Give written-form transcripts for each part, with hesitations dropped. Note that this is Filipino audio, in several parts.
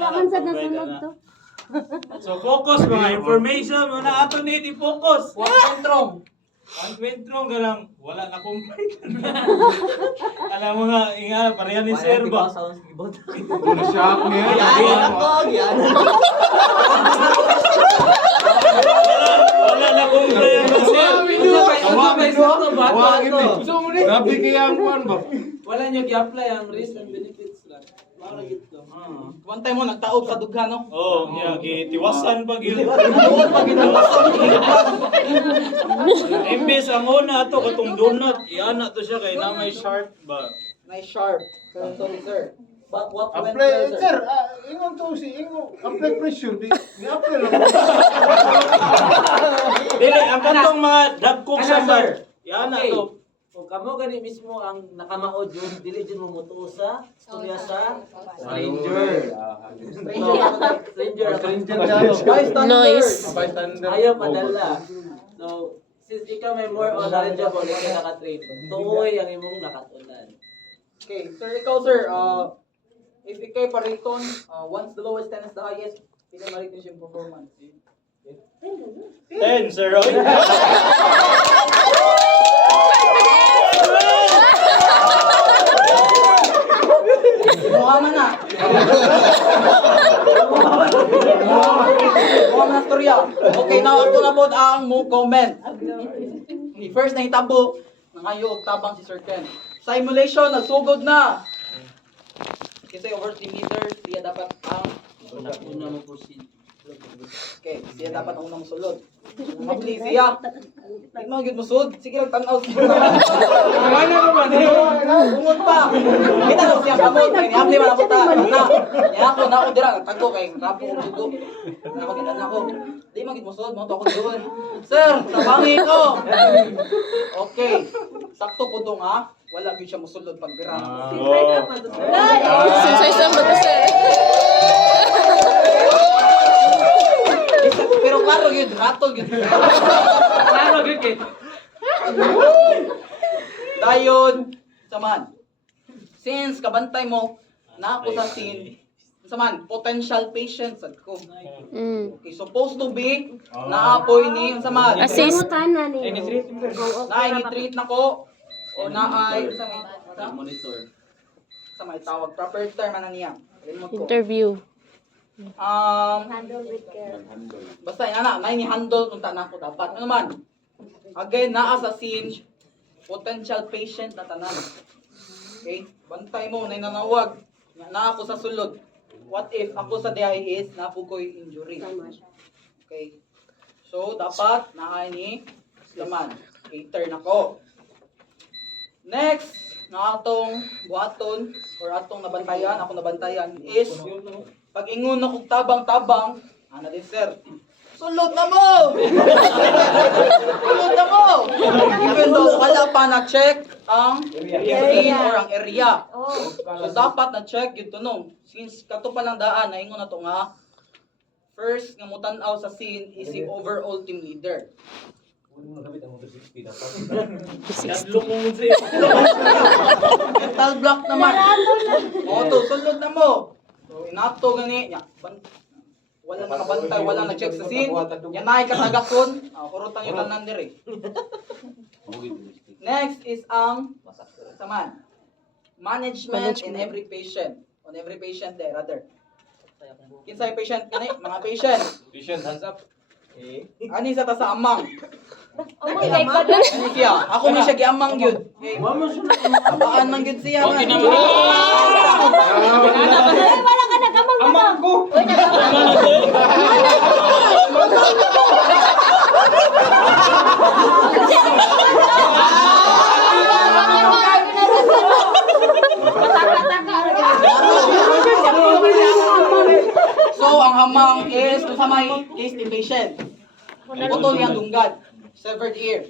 Wala man sa nasunod to. So focus mga information muna ato ni i-focus. Control. Ang kwentro galang wala na complete. Alam mo nga, inga pareha ni Sir ba? Na-shock niya. Wala na complete ang Sir. Grabe kaya ang kuwan ba? Wala nyo i-apply ang risk and benefits lang. Para gito. One time mo nagtaob sa dughan no? Oh, niya gitiwasan pag yun. Tuod pag Imbes ang una ato katong donut, iana to siya kay na may sharp ba. Nice sharp. Sorry sir. But what went Apply, well, sir. Ingon to si Ingo. Apply pressure. Di-apply lang. Dili ang katong mga dagkog sa bar. Iana Okay. to. Kung kamo gani mismo ang nakamaod yun, dili dyan mo mutuo sa istorya sa stranger. Nice. Ayaw padala. So, since ikaw may more on knowledgeable, ikaw naka-trade. Tuoy ang imong nakatunan. Okay, sir, ikaw sir, if ikay pariton, once the lowest 10 is the highest, pila maritin siyang performance. 10 Sir Roy. Muhammad na. Muhammad na storya. Okay, now ako na po ang mo comment. First na hitabo, nangayo og tabang si Sir Ken. Simulation, nagsugod na. Kasi over 3 meters, siya dapat ang Una mo proceed. okay, siya dapat ang unang sulod. Mabli siya. Hindi mo gid musud. Sige lang tanaw siya. Ano naman? Umod pa. Kita daw siya kamot kay niabli man ako ta. Ya ako na ako dira nagtago kay rapo ko dugo. Na makita na ako. Di man gid musud mo to ako doon. Sir, tabangi ko. Okay. Sakto po dong ha. Wala gyud siya musulod pag bira. Sinsay sa ba sir? Pero klaro gyud ratol gyud. Klaro gyud kay. Dayon, saman. Since kabantay mo na ako sa scene, saman potential patient sad ko. Okay, supposed to be naapoy ni saman. Assist. Kanan ni. Naay ni treat nako o naay sa Monitor. may tawag proper term ana niya. Remote ko. Interview. Handle with care. Basta yan na, may ni-handle kung na ako dapat. Ano man? Again, naa sa scene, potential patient na tanan. Okay? Bantay mo, nanawag. Na ako sa sulod. What if ako sa DIS, napukoy injury? Okay? So, dapat, naa ni laman. Okay, turn ako. Next, na atong buhaton, or atong nabantayan, ako nabantayan, is pag ingon na kong tabang-tabang, ana din sir, sulod na mo! Sulod na mo! Even though wala pa na-check ang scene or ang area. So dapat na-check yun to no. Since kato pa lang daan, naingon na to nga, first nga mutanaw sa scene is si overall team leader. Dadlo mo sa Mental block naman. O to, sulod na mo. So inato gani, wala nakabantay, wala na-check sa scene. Yan na katagakon. Kurutan yung tanan diri. Next is ang saman. Management in every patient. On every patient there, rather. Kinsay patient gani? Mga patient. Patient, hands up. Ani sa ta sa amang. Okay, kay ko. Ani siya. Ako man siya giamang gyud. Abaan man gyud siya. Okay na nga. Wala ka nagamang na. Amang ko! Uy, nagamang na. So ang hamang is sa may case ni patient. Putol yang dunggad. Severed ear.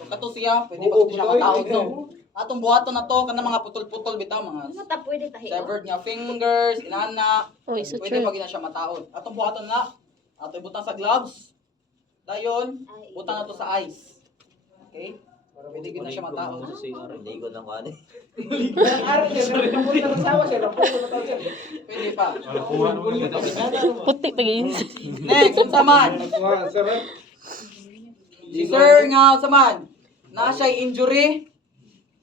So kato siya, pwede pa siya mataod no. Atong buhaton na to kanang mga putol-putol bitaw mga Ano ta pwede tahi? severed nga fingers, inana. Uy, so Pwede true. pag ina siya mataod. Atong buhaton na. Ato ibutang sa gloves. Dayon, butang na to sa ice. Okay? Pwede gid na siya matao. Hindi ko na kani. Pwede pa. Puti pagin. Next, unsa man? Si sir nga unsa man? Na siya injury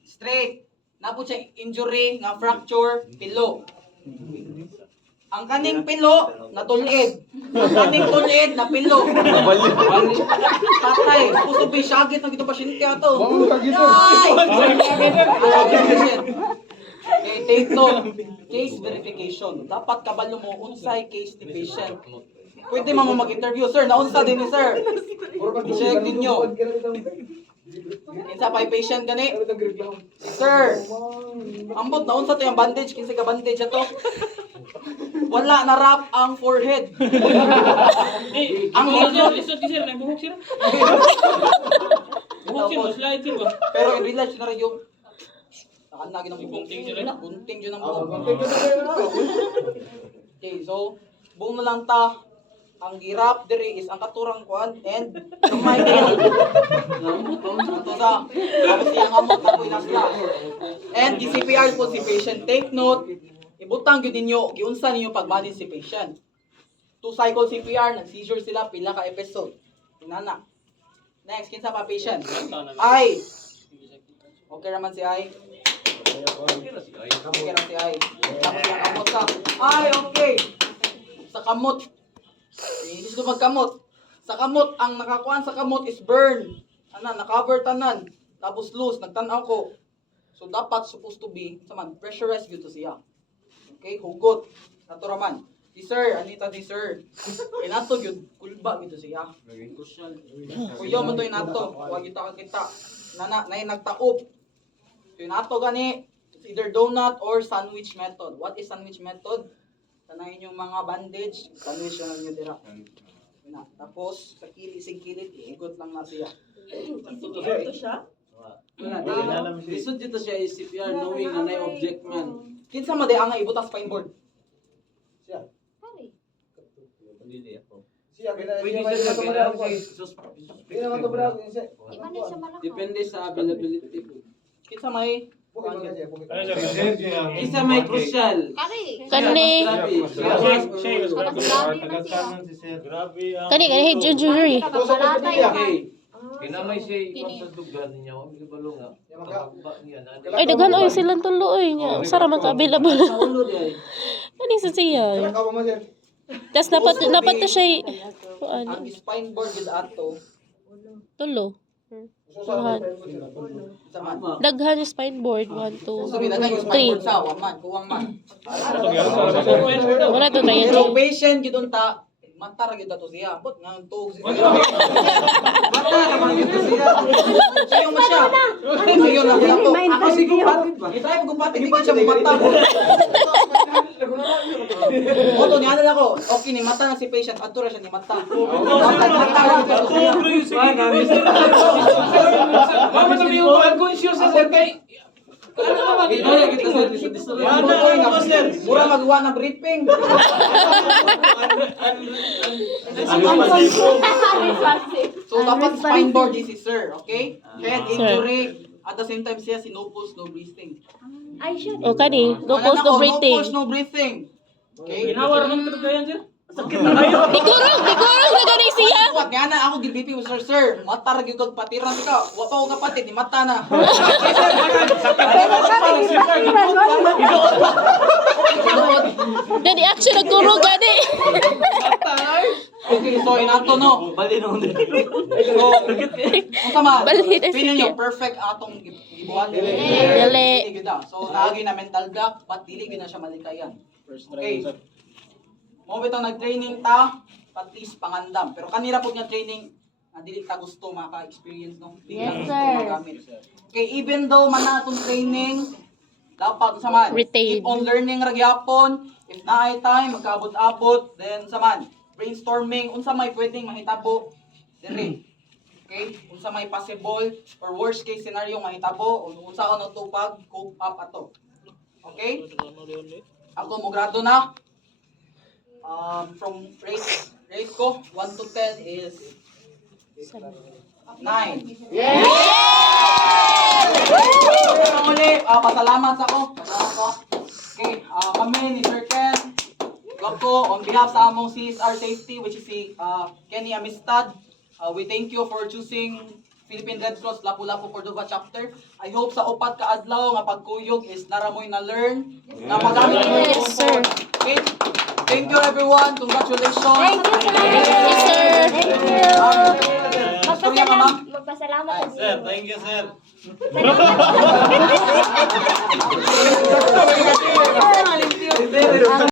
straight. Na po siya injury nga fracture pilo. Ang kaning pilo natulid. Ang kaning tulid na pilo. Patay. Puso bisagit ang dito pasyente ato. Wow, kagito. Ay! Okay, take note. Case verification. Dapat kabalo mo unsay case ni patient. Pwede mo mag-interview, sir. Naunsa din ni sir. I-check din nyo. Kinsa pa patient gani? Sir. Ambot naunsa to yung bandage, kinsa ka bandage ato? Wala na wrap ang forehead. Ang likod. Pero in real life na rin yung saan lagi ng bunting yun ang buhok. Okay, so buong na lang ta. Ang girap diri is ang katurang kuan and kamay kayo. Ito sa tapos yung amot na po inasla. And the CPR po si patient. Take note, ibutang yun ninyo, giunsa ninyo pag-manage si patient. 2 cycle CPR, nag-seizure sila, pila ka episode. Inana. Next, kinsa pa patient? Ay! Okay naman si Ay. Okay na si Ay. Tapos yung kamot sa. Ay, okay. Sa kamot. Hindi ko magkamot. Sa kamot, ang nakakuan sa kamot is burn. Na-cover tanan. Tapos loose, nagtanaw ko. So, dapat supposed to be, saman, pressurized yun to siya. Okay, hugot. Naturaman. Di sir, anita di sir. Inato yun, kulba yun to siya. Kuya mo to inato. Huwag yun kita. Nay nagtaop. So, inato gani, it's either donut or sandwich method. What is sandwich method? Tanayin yung mga bandage, sandwich na nyo dira. Na. Tapos, sa kilisig-kilit, iikot lang na siya. Ito siya? Lisod dito siya is CPR knowing na may object man. Kinsa man day ang ibutas spine board. Siya. Pare. Siya, Pwede naman siya ito kailangan bravo. Hindi naman ito bravo. Di ba na siya malaki? Depende sa availability. Kinsa may Bukid mo na siya, bukid. Isa may crucial. Pare. Kani. Grabe ang... Kani head injury. Nakabalatay. Okay. Kinamay siya ikon sa dugan niya, hindi balo nga. Pagkakba niya na. Ay daghan oy silang tulo oy nya. Sara man ka available. Sa ulo niya. Kani sa siya. Nakaw mo siya. Tas napat to siya ang ano spine board with ato. tulo. Susunod. Kinsa man. Daghan yung spine board 1 Sabi na 2 yung spine board sa waman, kuwang man. Wala to tayo. Pero patient gid unta matar gyud ato siya. Bot nga tuog siya. Matar naman gyud siya. Sayo mo siya. Sayo na siya to. Ako si gumpatid ba? Itry mo gumpatid, di ko siya mata. Oto niya na ako. Okay ni mata na si patient, adto ra siya ni mata. Mama to yung unconscious sa kay. Ano naman Ito ya kita sa lisod. Mura magawa ng briefing. So dapat spine board this is sir, okay? Head injury, at the same time siya si no pulse, no breathing. Ay, siya. O kani, no pulse no breathing. No pulse, no breathing. Okay? Ginawar man ito kaya sir? Digurong na gani siya. What nga na ako gilbipi mo sir, matar gyud kog patiran ka. Wa pa ko kapatid ni mata na. Gani action nagturo gani. Okay, so inato no. Bali na ulit. So, kung sama, Balik na feeling siya. nyo perfect atong gibuhat. Dili. Sige da. So, naagi na mental block, but dili gyud na siya malikayan. Okay. Mo bitong nag-training ta, at least pangandam. Pero kanira po nga training, na dili ta gusto maka-experience no. Dili ta Yes, gusto sir. magamit. Okay, even though man na atong training, dapat saman. Retain. Keep on learning ra gyapon. If na ay time magkaabot-abot, then saman brainstorming unsa may pwedeng mahitabo diri. Okay? Unsa may possible or worst case scenario mahitabo o unsa ano to pag cope up ato. Okay? Ako mo grado na. From rate ko 1 to 10 is 9. Muli, pasalamat sa ako. Okay, kami ni Sir Ken, Loco, on behalf sa among CSR Safety, which is si Kenny Amistad, we thank you for choosing Philippine Red Cross Lapu-Lapu Cordova chapter. I hope sa upat ka adlaw nga pagkuyog is naramoy na learn na magamit mo Yes, sir. Okay. Thank you everyone. Congratulations. Thank you, sir. Yes, sir. Thank you. Istorya ka, ma'am? Magpasalamat Ay, ako. sir, thank you, sir. Salamat.